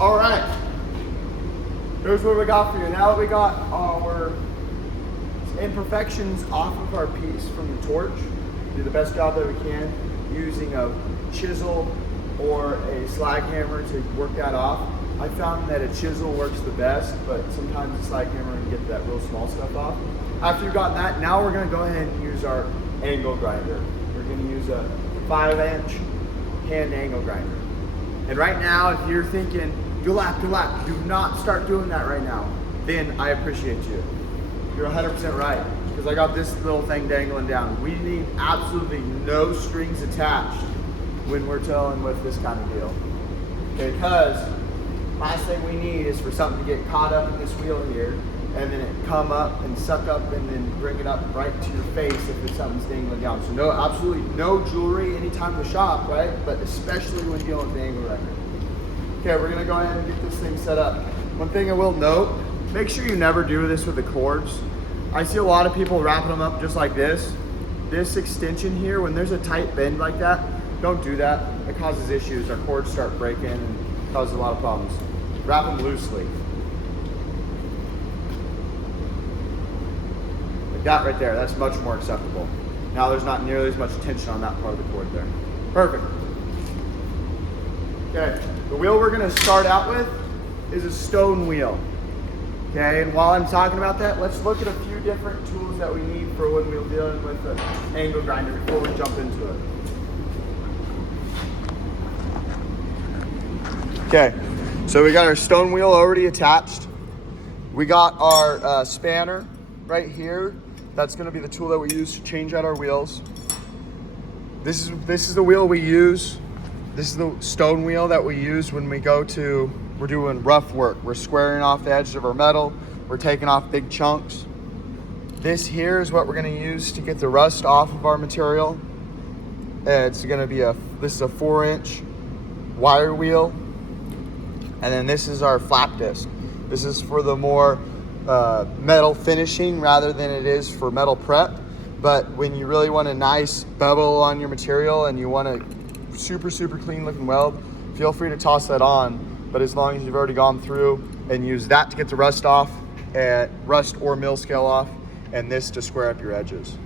All right, here's what we got for you. Now that we got our imperfections off of our piece from the torch, do the best job that we can using a chisel or a slag hammer to work that off. I found that a chisel works the best, but sometimes a slag hammer can get that real small stuff off. After you've got that, now we're gonna go ahead and use our angle grinder. We're gonna use a 5-inch hand angle grinder. And right now, if you're thinking, do lap, do not start doing that right now, then I appreciate you. You're 100% right, because I got this little thing dangling down. We need absolutely no strings attached when we're towing with this kind of deal. Okay, because last thing we need is for something to get caught up in this wheel here, and then it come up and suck up and then bring it up right to your face if it's something's dangling down. So no, absolutely no jewelry anytime in the shop, right? But especially when dealing with the angle grinder. Okay, we're gonna go ahead and get this thing set up. One thing I will note, make sure you never do this with the cords. I see a lot of people wrapping them up just like this. This extension here, when there's a tight bend like that, don't do that. It causes issues. Our cords start breaking and causes a lot of problems. Wrap them loosely. Like that right there, that's much more acceptable. Now there's not nearly as much tension on that part of the cord there. Perfect. Okay, the wheel we're gonna start out with is a stone wheel. Okay, and while I'm talking about that, let's look at a few different tools that we need for when we're dealing with the angle grinder before we jump into it. Okay, so we got our stone wheel already attached. We got our spanner right here. That's gonna be the tool that we use to change out our wheels. This is the wheel we use. This is the stone wheel that we use when we're doing rough work. We're squaring off the edges of our metal. We're taking off big chunks. This here is what we're gonna use to get the rust off of our material. It's gonna be this is a 4-inch wire wheel. And then this is our flap disc. This is for the more metal finishing rather than it is for metal prep. But when you really want a nice bevel on your material and you want a super clean looking weld, feel free to toss that on. But as long as you've already gone through and used that to get the rust off, rust or mill scale off, and this to square up your edges.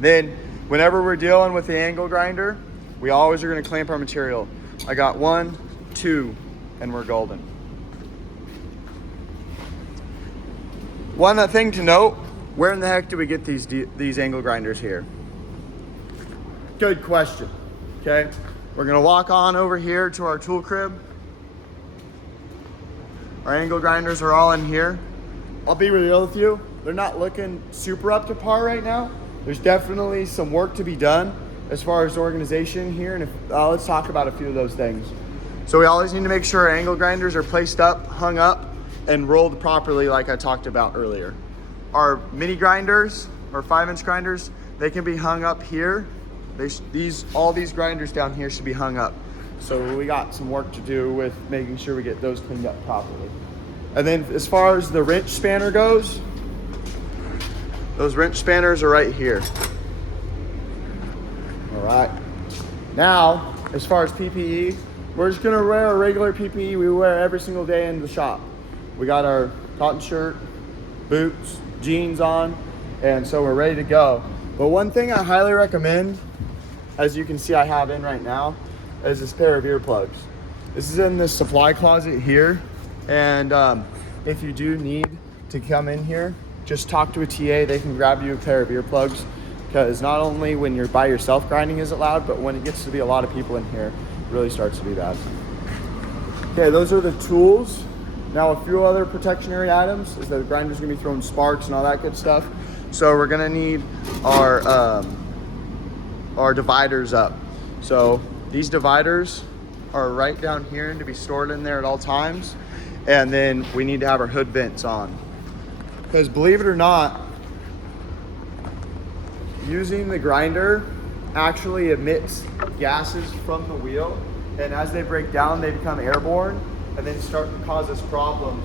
Then whenever we're dealing with the angle grinder, we always are gonna clamp our material. I got 1, 2, and we're golden. One thing to note, where in the heck do we get these angle grinders here? Good question, okay? We're gonna walk on over here to our tool crib. Our angle grinders are all in here. I'll be real with you, they're not looking super up to par right now. There's definitely some work to be done as far as organization here, and let's talk about a few of those things. So we always need to make sure our angle grinders are placed up, hung up, and rolled properly like I talked about earlier. Our mini grinders, or 5-inch grinders, they can be hung up here. All these grinders down here should be hung up. So we got some work to do with making sure we get those cleaned up properly. And then as far as the wrench spanner goes, those wrench spanners are right here. All right. Now, as far as PPE, we're just gonna wear our regular PPE we wear every single day in the shop. We got our cotton shirt, boots, jeans on, and so we're ready to go. But one thing I highly recommend, as you can see I have in right now, is this pair of earplugs. This is in this supply closet here, and if you do need to come in here, just talk to a TA. They can grab you a pair of earplugs, because not only when you're by yourself grinding is it loud, but when it gets to be a lot of people in here, it really starts to be bad. Okay, those are the tools. Now a few other protectionary items is that the grinder's gonna be throwing sparks and all that good stuff. So we're gonna need our dividers up. So these dividers are right down here to be stored in there at all times. And then we need to have our hood vents on. Because believe it or not, using the grinder actually emits gases from the wheel. And as they break down, they become airborne and then start to cause us problems.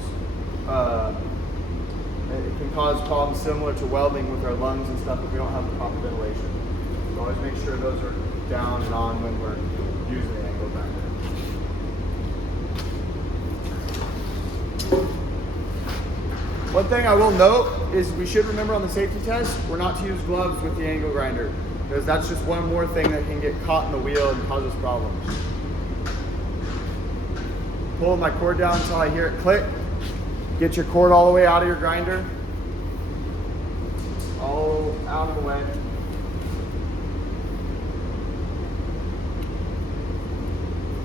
It can cause problems similar to welding with our lungs and stuff if we don't have the proper ventilation. So always make sure those are down and on when we're using the angle grinder. One thing I will note is we should remember on the safety test, we're not to use gloves with the angle grinder, because that's just one more thing that can get caught in the wheel and cause us problems. Pull my cord down until I hear it click. Get your cord all the way out of your grinder. All out of the way.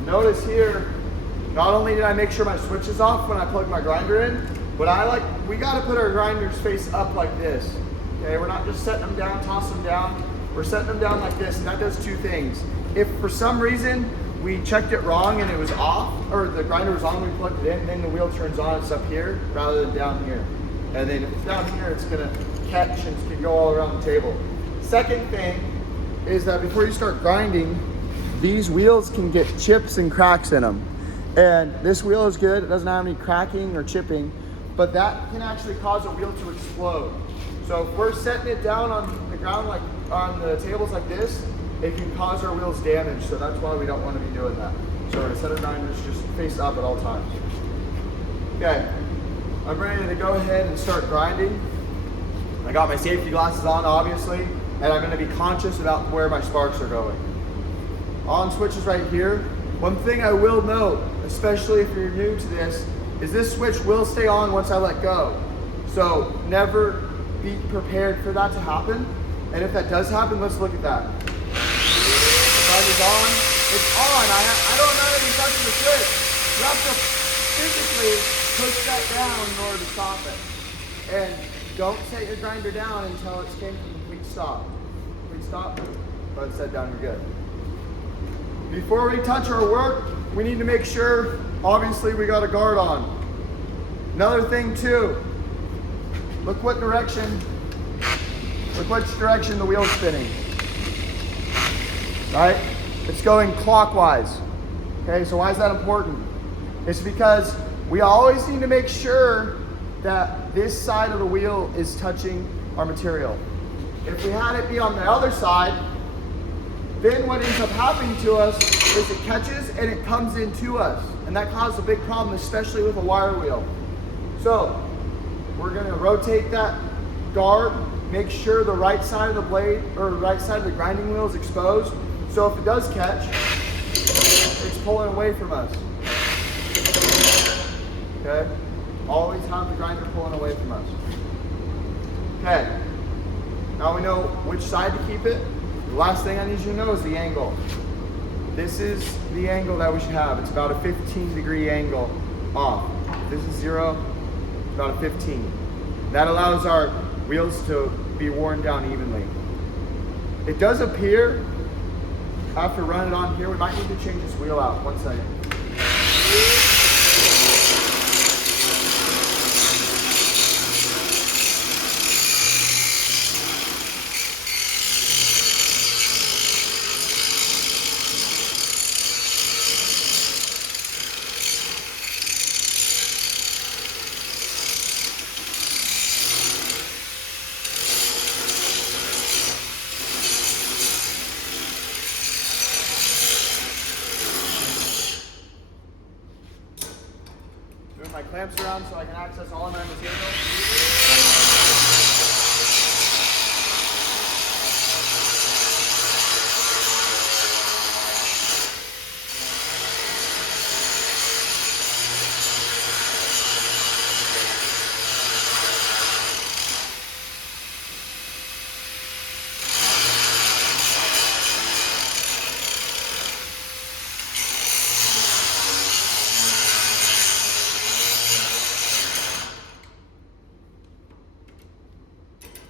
Notice here, not only did I make sure my switch is off when I plug my grinder in, but we gotta put our grinders face up like this. Okay, we're not just setting them down, toss them down. We're setting them down like this, and that does two things. If for some reason we checked it wrong and it was off, or the grinder was on when we plugged it in, then the wheel turns on, it's up here rather than down here. And then if it's down here, it's gonna catch and it's gonna go all around the table. Second thing is that before you start grinding, these wheels can get chips and cracks in them. And this wheel is good, it doesn't have any cracking or chipping, but that can actually cause a wheel to explode. So if we're setting it down on the ground, like on the tables like this, it can cause our wheels damage. So that's why we don't want to be doing that. So we're gonna set our grinders just face up at all times. Okay, I'm ready to go ahead and start grinding. I got my safety glasses on, obviously, and I'm gonna be conscious about where my sparks are going. On switch is right here. One thing I will note, especially if you're new to this switch will stay on once I let go. So never be prepared for that to happen. And if that does happen, let's look at that. The grinder's on, it's on. I don't know if you're touching the switch. You have to physically push that down in order to stop it. And don't set your grinder down until it's came to a complete stop. Complete stop, but it's set down, you're good. Before we touch our work, we need to make sure, obviously, we got a guard on. Another thing too, look which direction the wheel's spinning. Right? It's going clockwise. Okay, so why is that important? It's because we always need to make sure that this side of the wheel is touching our material. If we had it be on the other side, then what ends up happening to us is it catches and it comes into us. And that causes a big problem, especially with a wire wheel. So we're gonna rotate that guard, make sure the right side of the blade or right side of the grinding wheel is exposed. So if it does catch, it's pulling away from us. Okay? Always have the grinder pulling away from us. Okay. Now we know which side to keep it. The last thing I need you to know is the angle. This is the angle that we should have. It's about a 15-degree angle off. This is 0, it's about a 15. That allows our wheels to be worn down evenly. It does appear, after running it on here, we might need to change this wheel out. 1 second. Move my clamps around so I can access all of my material.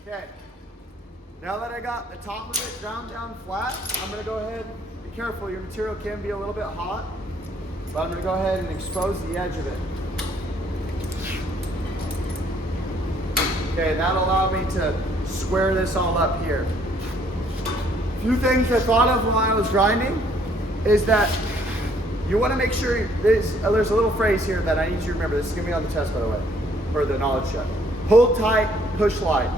Okay, now that I got the top of it ground down flat, I'm gonna go ahead, be careful, your material can be a little bit hot, but I'm gonna go ahead and expose the edge of it. Okay, that'll allow me to square this all up here. A few things I thought of while I was grinding is that you wanna make sure, there's a little phrase here that I need you to remember. This is gonna be on the test, by the way, for the knowledge check. Hold tight, push light.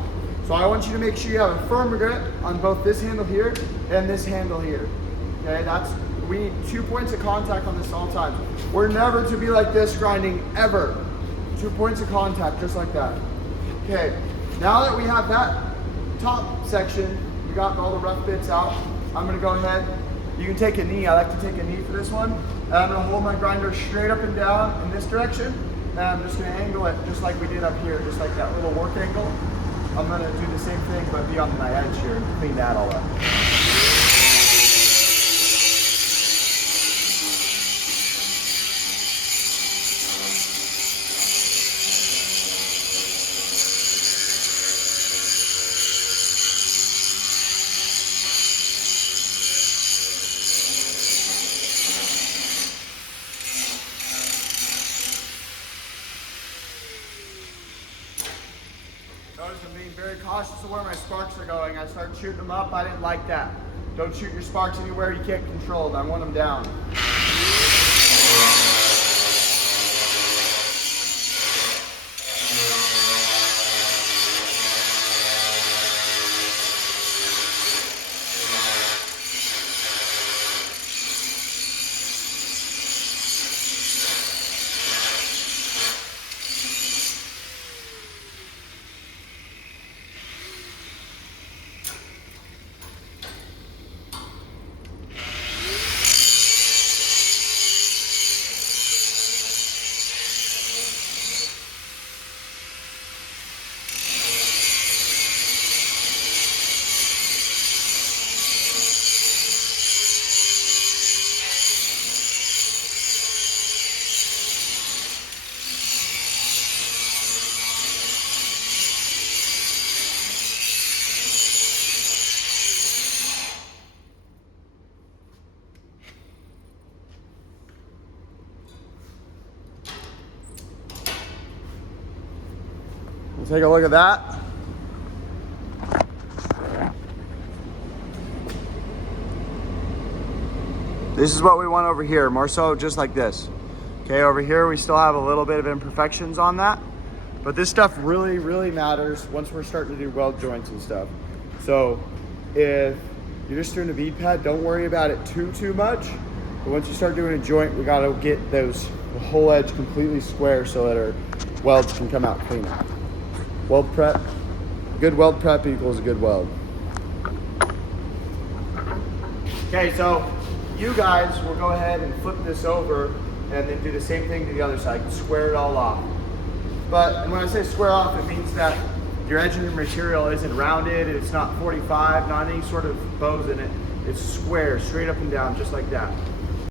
So I want you to make sure you have a firm grip on both this handle here and this handle here. Okay, we need 2 points of contact on this all times. We're never to be like this grinding, ever. 2 points of contact, just like that. Okay, now that we have that top section, we got all the rough bits out, I'm gonna go ahead, you can take a knee, I like to take a knee for this one, and I'm gonna hold my grinder straight up and down in this direction, and I'm just gonna angle it just like we did up here, just like that little work angle. I'm gonna do the same thing, but be on my edge here and clean that all up. Notice I'm being very cautious of where my sparks are going. I start shooting them up. I didn't like that. Don't shoot your sparks anywhere you can't control. I want them down. Take a look at that. This is what we want over here, more so just like this. Okay, over here we still have a little bit of imperfections on that, but this stuff really, really matters once we're starting to do weld joints and stuff. So if you're just doing a bead pad, don't worry about it too much. But once you start doing a joint, we gotta get the whole edge completely square so that our welds can come out cleaner. Weld prep, good weld prep equals a good weld. Okay, so you guys will go ahead and flip this over and then do the same thing to the other side, square it all off. But when I say square off, it means that your edge of your material isn't rounded, it's not 45, not any sort of bows in it. It's square, straight up and down, just like that.